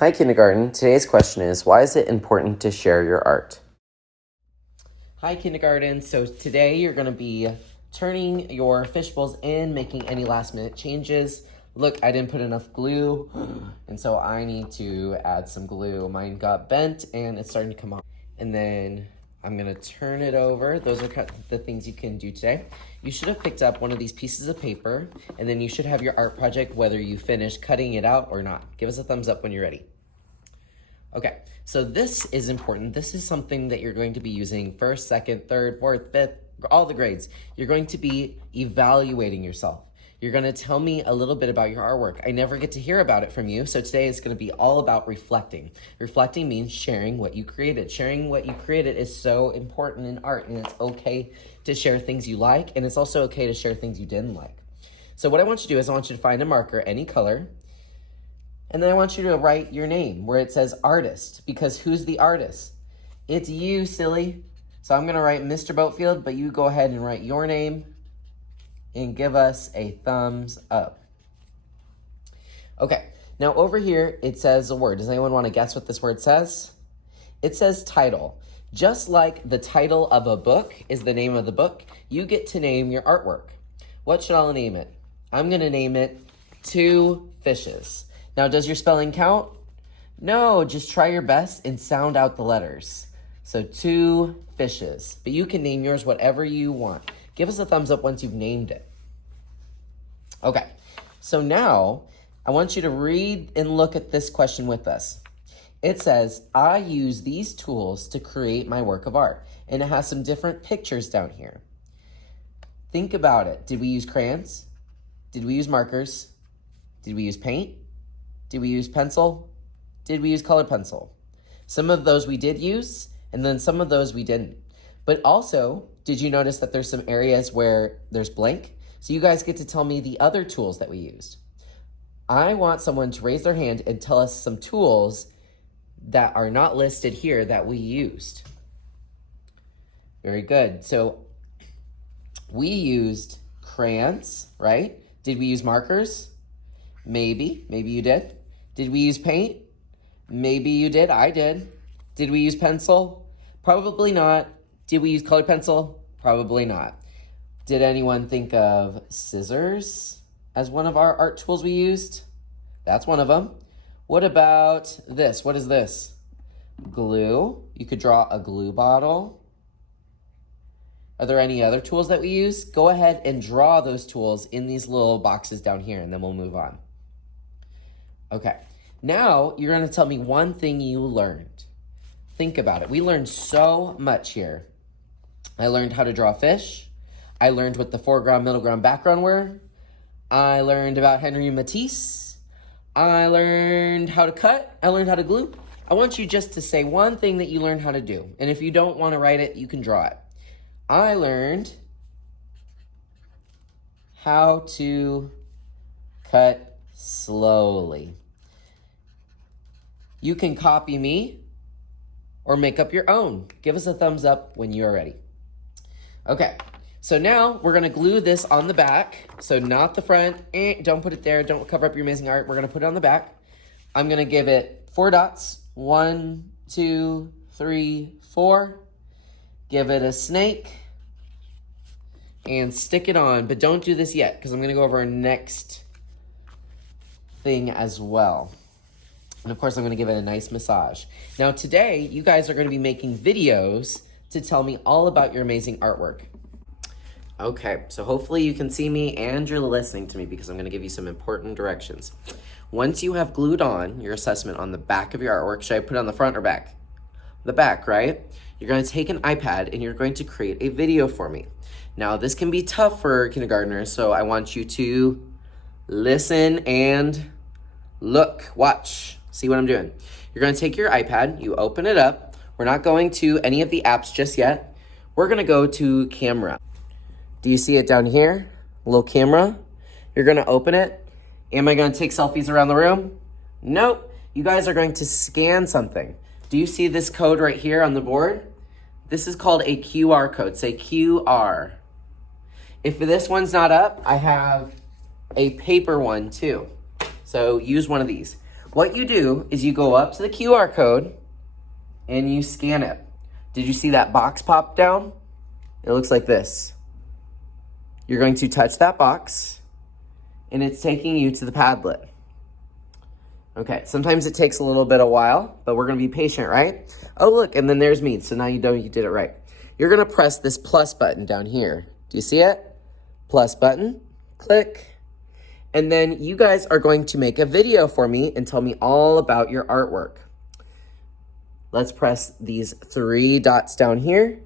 Hi, kindergarten. Today's question is, why is it important to share your art? Hi, kindergarten. So today you're going to be turning your fish bowls in, making any last minute changes. Look, I didn't put enough glue, and so I need to add some glue. Mine got bent and it's starting to come off. And then I'm gonna turn it over. Those are the things you can do today. You should have picked up one of these pieces of paper, and then you should have your art project, whether you finish cutting it out or not. Give us a thumbs up when you're ready. Okay, so this is important. This is something that you're going to be using first, second, third, fourth, fifth, all the grades. You're going to be evaluating yourself. You're going to tell me a little bit about your artwork. I never get to hear about it from you, so today is going to be all about reflecting. Reflecting means sharing what you created. Sharing what you created is so important in art, and it's okay to share things you like, and it's also okay to share things you didn't like. So what I want you to do is I want you to find a marker, any color, and then I want you to write your name where it says artist, because who's the artist? It's you, silly. So I'm going to write Mr. Boatfield, but you go ahead and write your name and give us a thumbs up. Okay, now over here it says a word. Does anyone want to guess what this word says? It says title. Just like the title of a book is the name of the book, you get to name your artwork. What should I name it? I'm going to name it Two Fishes. Now, does your spelling count? No, just try your best and sound out the letters. So Two Fishes, but you can name yours whatever you want. Give us a thumbs up once you've named it. Okay, so now I want you to read and look at this question with us. It says, I use these tools to create my work of art. And it has some different pictures down here. Think about it. Did we use crayons? Did we use markers? Did we use paint? Did we use pencil? Did we use colored pencil? Some of those we did use, and then some of those we didn't. But also, did you notice that there's some areas where there's blank? So you guys get to tell me the other tools that we used. I want someone to raise their hand and tell us some tools that are not listed here that we used. Very good. So we used crayons, right? Did we use markers? Maybe you did. Did we use paint? Maybe you did, I did. Did we use pencil? Probably not. Did we use colored pencil? Probably not. Did anyone think of scissors as one of our art tools we used? That's one of them. What about this? What is this? Glue. You could draw a glue bottle. Are there any other tools that we use? Go ahead and draw those tools in these little boxes down here, and then we'll move on. Okay, now you're going to tell me one thing you learned. Think about it. We learned so much here. I learned how to draw fish. I learned what the foreground, middle ground, background were. I learned about Henry Matisse. I learned how to cut. I learned how to glue. I want you just to say one thing that you learned how to do. And if you don't want to write it, you can draw it. I learned how to cut slowly. You can copy me or make up your own. Give us a thumbs up when you're ready. Okay, so now we're gonna glue this on the back. So not the front, don't put it there, don't cover up your amazing art. We're gonna put it on the back. I'm gonna give it 4 dots. 1, 2, 3, 4. Give it a snake and stick it on, but don't do this yet because I'm gonna go over our next thing as well. And of course, I'm gonna give it a nice massage. Now today, you guys are gonna be making videos to tell me all about your amazing artwork. Okay, so hopefully you can see me and you're listening to me because I'm gonna give you some important directions. Once you have glued on your assessment on the back of your artwork, should I put it on the front or back? The back, right? You're gonna take an iPad and you're going to create a video for me. Now this can be tough for kindergartners, so I want you to listen and look, watch, see what I'm doing. You're gonna take your iPad, you open it up. We're not going to any of the apps just yet. We're gonna go to camera. Do you see it down here? A little camera. You're gonna open it. Am I gonna take selfies around the room? Nope. You guys are going to scan something. Do you see this code right here on the board? This is called a QR code. Say QR. If this one's not up, I have a paper one too. So use one of these. What you do is you go up to the QR code and you scan it. Did you see that box pop down? It looks like this. You're going to touch that box and it's taking you to the Padlet. Okay, sometimes it takes a little bit of while, but we're gonna be patient, right? Oh, look, and then there's me, so now you know you did it right. You're gonna press this plus button down here. Do you see it? Plus button, click. And then you guys are going to make a video for me and tell me all about your artwork. Let's press these 3 dots down here.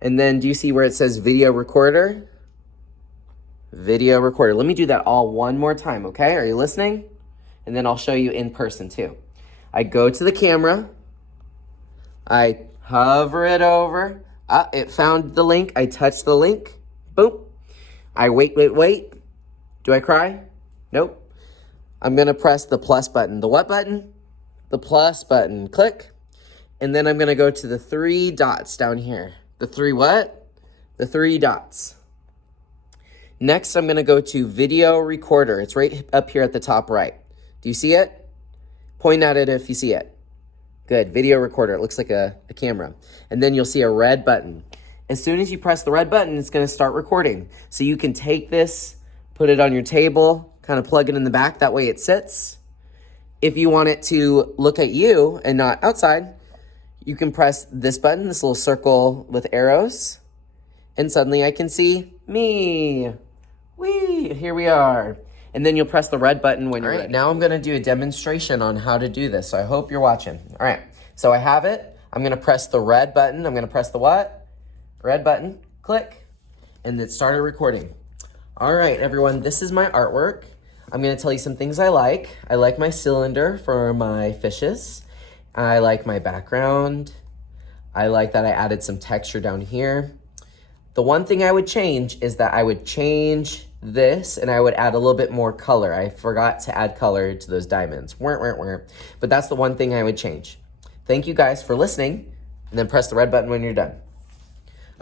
And then do you see where it says video recorder? Video recorder. Let me do that all one more time, okay? Are you listening? And then I'll show you in person too. I go to the camera. I hover it over. It found the link. I touch the link. Boom. I wait. Do I cry? Nope. I'm going to press the plus button. The what button? The plus button. Click. And then I'm going to go to the 3 dots down here. The 3 what? The 3 dots. Next, I'm going to go to video recorder. It's right up here at the top right. Do you see it? Point at it if you see it. Good, video recorder. It looks like a camera. And then you'll see a red button. As soon as you press the red button, it's gonna start recording. So you can take this, put it on your table, kind of plug it in the back, that way it sits. If you want it to look at you and not outside, you can press this button, this little circle with arrows, and suddenly I can see me. Whee, here we are. And then you'll press the red button when you're ready. Now I'm gonna do a demonstration on how to do this, so I hope you're watching. All right, so I have it. I'm gonna press the red button. I'm gonna press the what? Red button, click, and it started recording. All right, everyone, this is my artwork. I'm gonna tell you some things I like. I like my cylinder for my fishes. I like my background. I like that I added some texture down here. The one thing I would change is that I would change this and I would add a little bit more color. I forgot to add color to those diamonds. But that's the one thing I would change. Thank you guys for listening, and then press the red button when you're done.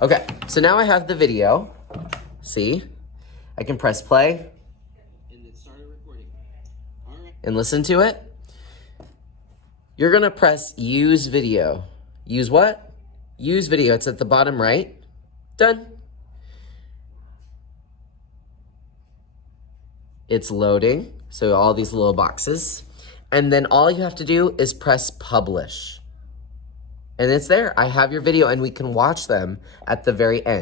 Okay, so now I have the video. See? I can press play. And it started recording. All right. And listen to it. You're gonna press use video. Use what? Use video. It's at the bottom right. Done. It's loading, so all these little boxes. And then all you have to do is press publish. And it's there. I have your video and we can watch them at the very end.